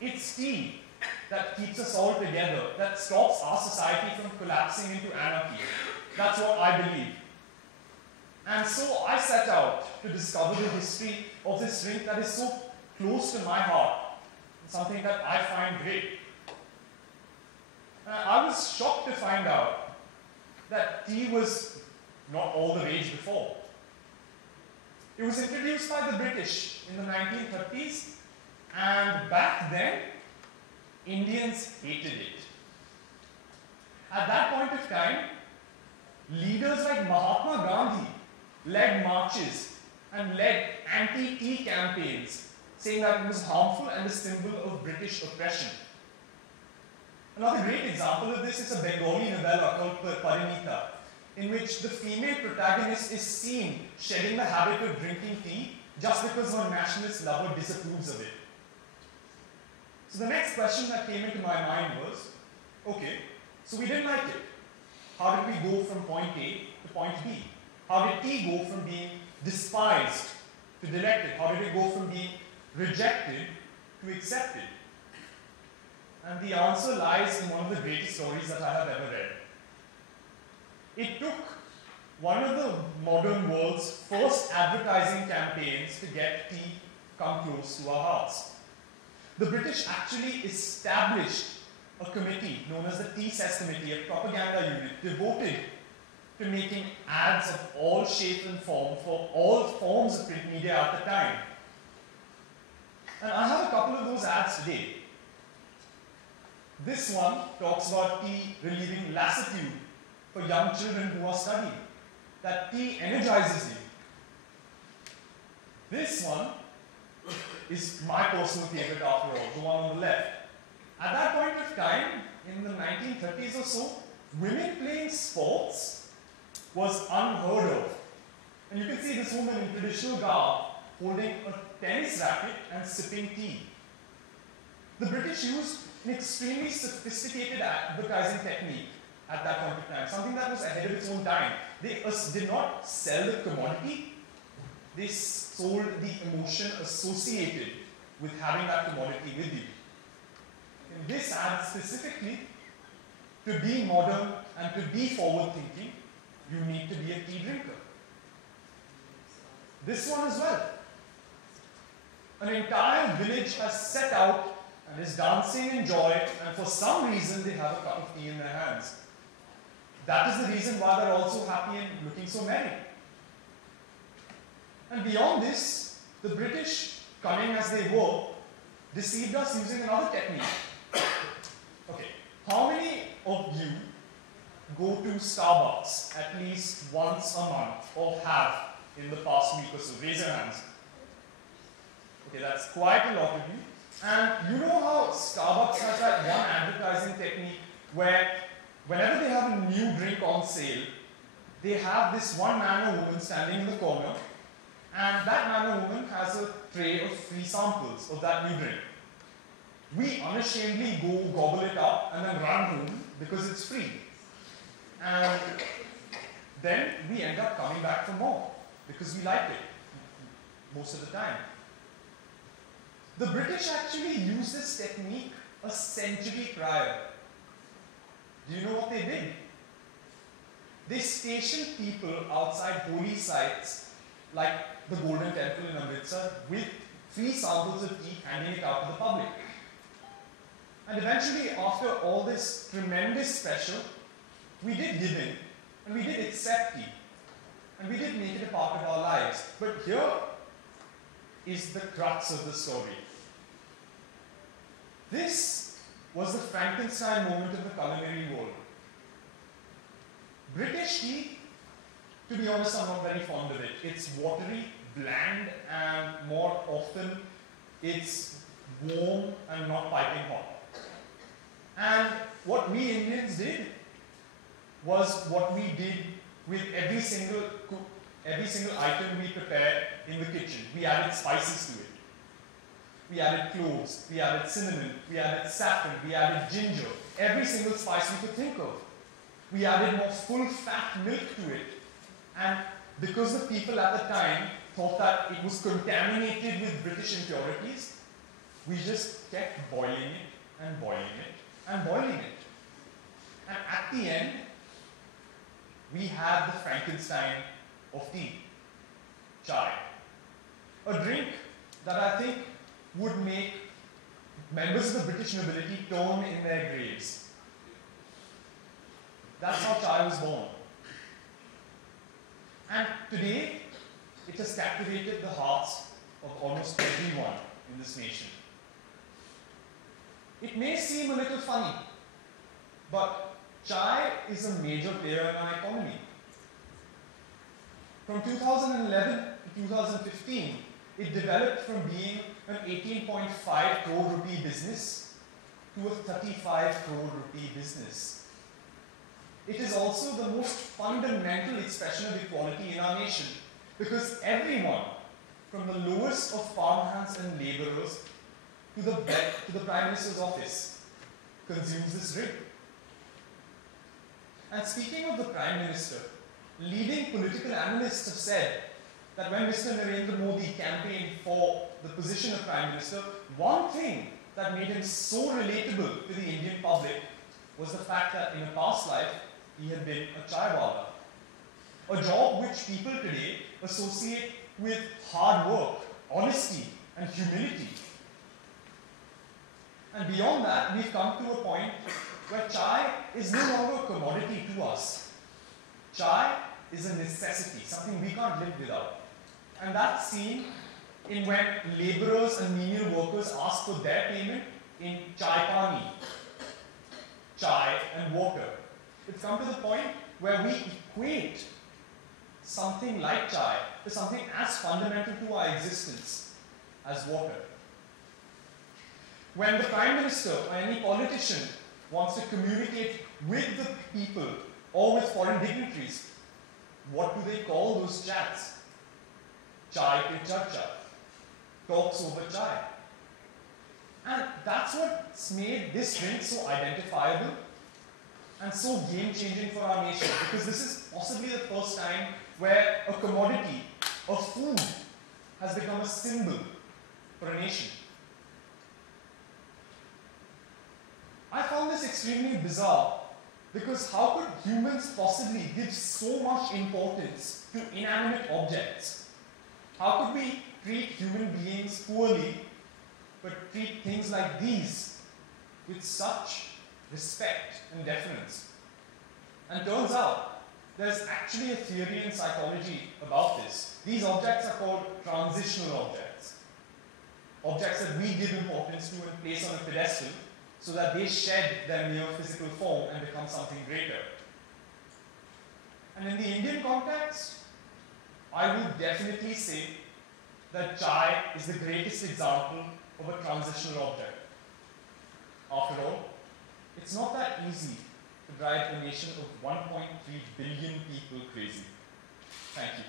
It's tea that keeps us all together, that stops our society from collapsing into anarchy. That's what I believe. And so I set out to discover the history of this drink that is so close to my heart, something that I find great. I was shocked to find out that tea was not all the rage before. It was introduced by the British in the 1930s, and back then, Indians hated it. At that point of time, leaders like Mahatma Gandhi led marches and led anti-tea campaigns, saying that it was harmful and a symbol of British oppression. Another great example of this is a Bengali novella called Parinita, in which the female protagonist is seen shedding the habit of drinking tea just because her nationalist lover disapproves of it. So the next question that came into my mind was, okay, so we didn't like it. How did we go from point A to point B? How did tea go from being despised to delected? How did it go from being rejected to accepted? And the answer lies in one of the greatest stories that I have ever read. It took one of the modern world's first advertising campaigns to get tea come close to our hearts. The British actually established a committee known as the Tea Cess Committee, a propaganda unit devoted to making ads of all shape and form for all forms of print media at the time. And I have a couple of those ads today. This one talks about tea relieving lassitude for young children who are studying, that tea energizes you. This one is my personal favorite after all, the one on the left. At that point of time, in the 1930s or so, women playing sports was unheard of. And you can see this woman in traditional garb holding a tennis racket and sipping tea. The British used an extremely sophisticated advertising technique at that point of time, something that was ahead of its own time. They did not sell the commodity, they sold the emotion associated with having that commodity with you. In this ad specifically, to be modern and to be forward-thinking, you need to be a tea drinker. This one as well. An entire village has set out and is dancing in joy, and for some reason they have a cup of tea in their hands. That is the reason why they're also happy and looking so merry. And beyond this, the British, cunning as they were, deceived us using another technique. Okay, how many of you go to Starbucks at least once a month or have in the past week or so? Raise your hands. Okay, that's quite a lot of you. And you know how Starbucks has that one advertising technique where whenever they have a new drink on sale, they have this one man or woman standing in the corner, and that man or woman has a tray of free samples of that new drink. We unashamedly go gobble it up and then run home because it's free. And then we end up coming back for more because we like it most of the time. The British actually used this technique a century prior. Do you know what they did? They stationed people outside holy sites like the Golden Temple in Amritsar with free samples of tea, handing it out to the public. And eventually, after all this tremendous pressure, we did give in, and we did accept tea, and we did make it a part of our lives. But here is the crux of the story. This was the Frankenstein moment of the culinary world. British tea, to be honest, I'm not very fond of it. It's watery, bland, and more often it's warm and not piping hot. And what we Indians did was what we did with every single item we prepared in the kitchen. We added spices to it. We added cloves, we added cinnamon, we added saffron, we added ginger, every single spice we could think of. We added more full-fat milk to it. And because the people at the time thought that it was contaminated with British impurities, we just kept boiling it and boiling it and boiling it. And at the end, we had the Frankenstein of tea, chai. A drink that I think would make members of the British nobility turn in their graves. That's how chai was born. And today, it has captivated the hearts of almost everyone in this nation. It may seem a little funny, but chai is a major player in our economy. From 2011 to 2015, it developed from being an 18.5 crore rupee business to a 35 crore rupee business. It is also the most fundamental expression of equality in our nation, because everyone, from the lowest of farmhands and labourers to the Prime Minister's office, consumes this drink. And speaking of the Prime Minister, leading political analysts have said that when Mr. Narendra Modi campaigned for the position of Prime Minister, one thing that made him so relatable to the Indian public was the fact that in a past life, he had been a chaiwala. A job which people today associate with hard work, honesty, and humility. And beyond that, we've come to a point where chai is no longer a commodity to us. Chai is a necessity, something we can't live without. And that's seen in when laborers and menial workers ask for their payment in chai pani, chai and water. It's come to the point where we equate something like chai to something as fundamental to our existence as water. When the Prime Minister or any politician wants to communicate with the people or with foreign dignitaries, what do they call those chats? Chai pe charcha, talks over chai. And that's what's made this drink so identifiable and so game-changing for our nation, because this is possibly the first time where a commodity, a food, has become a symbol for a nation. I found this extremely bizarre, because how could humans possibly give so much importance to inanimate objects? How could we treat human beings poorly, but treat things like these with such respect and deference? And turns out, there's actually a theory in psychology about this. These objects are called transitional objects. Objects that we give importance to and place on a pedestal so that they shed their mere physical form and become something greater. And in the Indian context, I would definitely say that chai is the greatest example of a transitional object. After all, it's not that easy to drive a nation of 1.3 billion people crazy. Thank you.